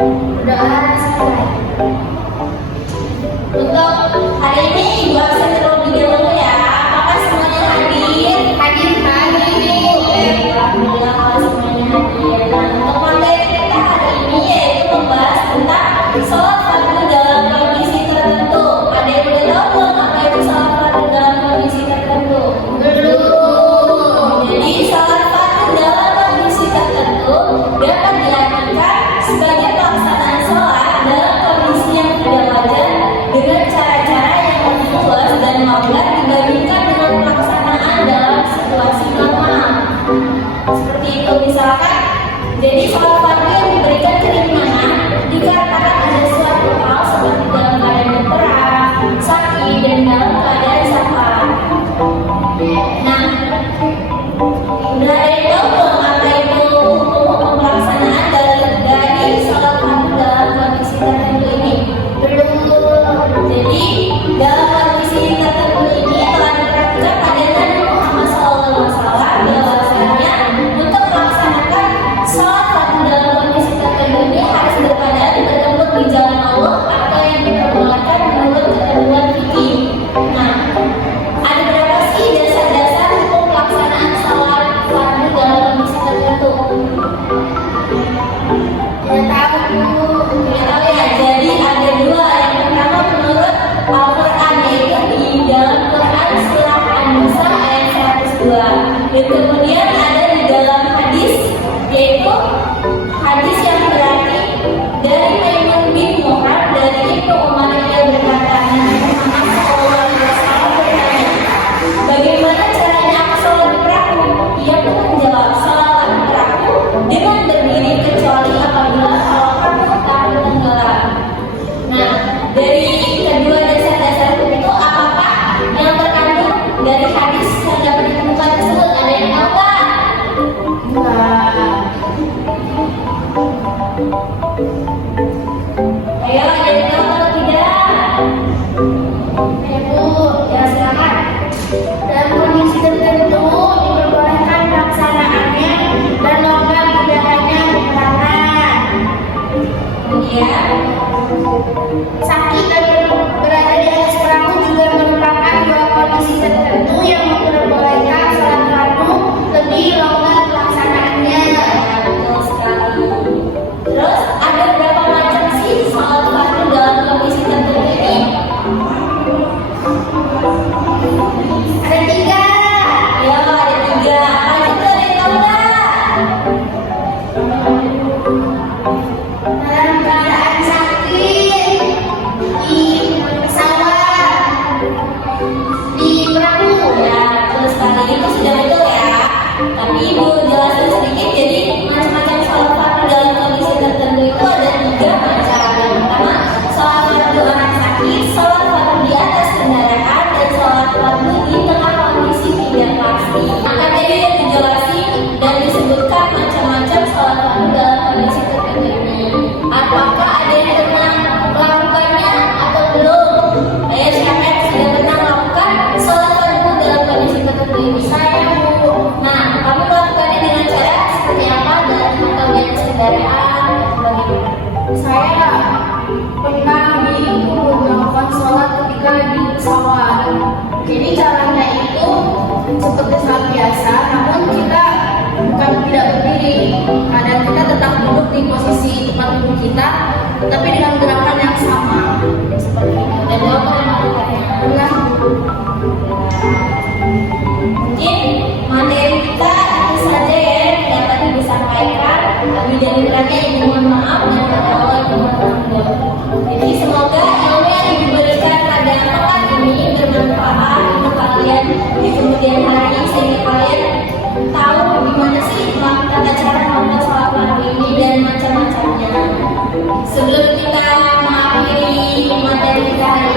Berdoa selesai. Untuk hari ini Ibu absen terlebih dahulu ya. Apakah semuanya hadir? Hadir. Alhamdulillah kalau semuanya hadir. Nah, untuk materi kita hari ini yaitu membahas tentang sholat fardu dalam kondisi tertentu. Ada yang udah tahu belum apa itu sholat fardu dalam kondisi tertentu? Belum. Jadi sholat fardu dalam kondisi tertentu dapat diartikan sebagai pelaksanaan sholat dalam kondisi yang tidak wajar dengan cara-cara yang lebih luas dan mudah dibandingkan dengan pelaksanaan dalam situasi normal. Seperti itu misalkan, jadi sholat fardu yang diberikan keringanan dikarenakan ada suatu hal seperti dalam keadaan berperang, sakit, dan dalam keadaan safar. Nah, udah ada yang tahu belum apa itu hukum pelaksanaan dari sholat fardu dalam kondisi tertentu ini? Belum. Jadi dalam kondisi tertentu ini telah diterapkan pada Nabi Muhammad SAW bahwasanya untuk melaksanakan sholat fardu dalam kondisi tertentu ini harus berkeadaan bertemu di jalan Allah atau yang diperbolehkan menurut ketentuan fikih. Nah, ada berapa sih dasar-dasar hukum pelaksanaan sholat fardu dalam kondisi tertentu? Tidak tahu ya. Jadi ada dua. Yang pertama menurut Al-Quran, yaitu di dalam Quran surah An-Nisa ayat 102. Dan kemudian ada di dalam hadis, yaitu hadis yang berarti dari Maimun bin Muhammad dari Ibnu Umar yang berkata, Nabi Muhammad SAW bertanya, bagaimana caranya aku sholat di perahu? Ia pun menjawab, sholatlah di perahu dengan berdiri kecuali apabila kalau kamu takut tenggelam. Nah, dari kedua dasar-dasar itu apakah yang terkandung dari hadis yang dapat ditemukan tersebut? Ada yang tahu nggak? Enggak. Ayo, ada yang tahu atau tidak? Ayo Bu, ya silakan. Dalam kondisi tertentu diperbolehkan pelaksanaannya dan logam tidak hanya peperangan. Kemudian sakit dan berada di atas perahu juga merupakan dua kondisi tertentu yang memperbolehkan sholat fardu lebih longgar pelaksanaannya. Betul sekali. Terus ada berapa macam sih sholat fardu dalam kondisi tertentu ini? Ada 3. Ya, ada 3. Apa itu ada yang tahu nggak? Dalam keadaan sakit, di pesawat, di perahu. Ya, terus tadi itu sudah betul ya. Tapi Ibu jelasin sedikit. Jadi macam-macam sholat fardu dalam kondisi tertentu itu ada 3 macam. Yang pertama, sholat fardu orang sakit, sholat fardu di atas kendaraan, dan sholat fardu di tengah kondisi tidak pasti. Maka tadi yang dijelasin dan disebutkan macam-macam sholat fardu dalam kondisi tertentu ini. Apakah ada yang pernah melakukannya atau belum? Siapa yang sudah pernah melakukan sholat fardu dalam kondisi tertentu ini? Saya, Bu. Nah, kamu melakukannya dengan cara seperti apa? Dan atau di atas kendaraan? Bagaimana? Saya pernah melakukan sholat ketika di pesawat. Jadi caranya itu seperti sholat biasa, namun kita bukan tidak berdiri, dan kita tetap duduk di posisi tempat duduk kita, tetapi dengan gerakan yang sama. Seperti itu. Dan kamu pernah melakukannya? Pernah. Mungkin materi kita itu saja ya yang dapat Ibu sampaikan. Lebih dari kurangnya Ibu mohon maaf dan pada Allah Ibu mohon ampun. Jadi semoga ilmu yang diberikan pada malam ini bermanfaat untuk kalian di kemudian hari, sehingga kalian tahu gimana sih tata cara melakukan sholat fardu ini dan macam-macamnya. Sebelum kita mengakhiri materi kita hari